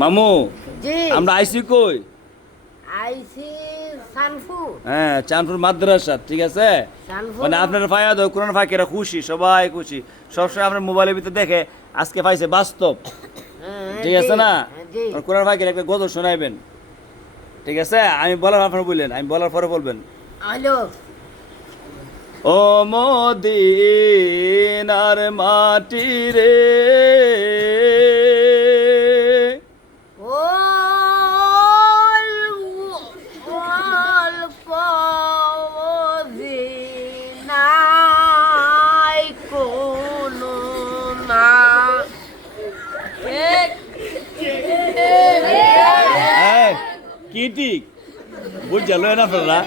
মামু জি আমরা আইসি কই? আইসি সানফুর হ্যাঁ, চাঁদপুর মাদ্রাসা, ঠিক আছে। সানফুর মানে আপনার ফায়াদ কোরআন ফাঁকিরা খুশি, সবাই খুশি, সবসময় আপনার মোবাইলের ভিতরে দেখে, আজকে পাইছে বাস্তব, ঠিক আছে না? জি কোরআন ফাঁকির একটা গজল শোনাইবেন, ঠিক আছে? আমি বলার আপনার বললেন, আমি বলার পরে বলবেন। হ্যালো ও মদিনার মাটি রে, ও অল্প নাই কোনো না এই, কি ঠিক বুঝছে লয় না আপনারা?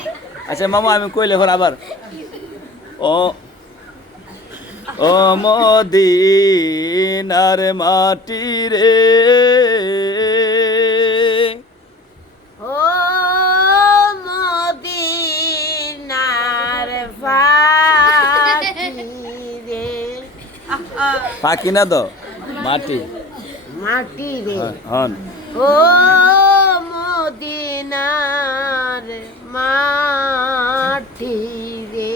আচ্ছা মামা, আমি কইলে এখন আবার, ও ও মদিনার মাটি রে, ও মদিনার ফাঁকি রে পাখি না তো মাটি, মাটি রে হন ও মদিনার মাটি রে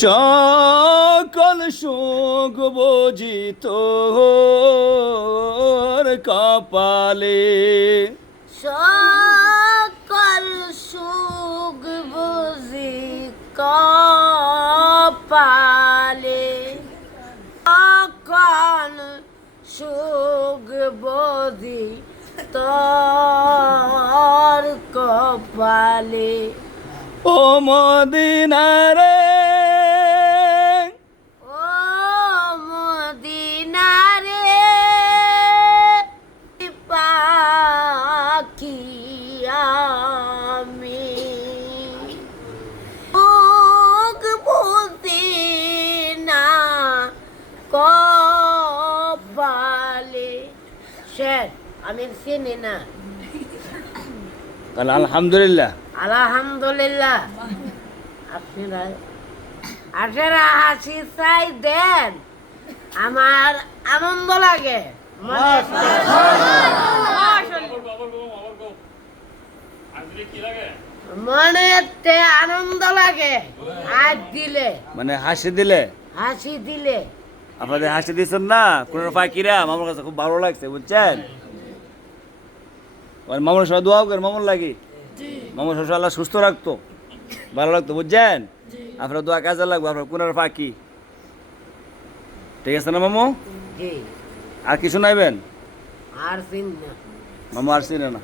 সকল সুখ বুঝি তোর কপালে, সকল সুখ বুঝি কপালে সকল সুখ বুঝি তোর কপালে ও মদিনারে, ও মদিনারে পাখি আমি মুখ বুঝি না কপালে শের আমি চিনি না তাহলে আলহামদুলিল্লাহ। আলহামদুলিল্লাহ আপনারা আপনারা হাসি চাই দেন, আমার আনন্দ লাগে মনেতে আনন্দ লাগে আজ দিলে মানে হাসি দিলে, হাসি দিলে আপনাদের হাসি দিচ্ছেন না কোন পাখিরা, আমার কাছে খুব ভালো লাগছে, বুঝছেন? মানে মামুর সবাই দোয়াও করেন, মামুর লাগি, মামুর সবাই আল্লাহ সুস্থ রাখতো, ভালো লাগতো, বুঝছেন? আপনার দোয়া কাজে লাগবে, আপনার কোনার পাখি, ঠিক আছে না মামু? জি আর কি শোনাইবেন? আর চিন না মামু আর চিনে না।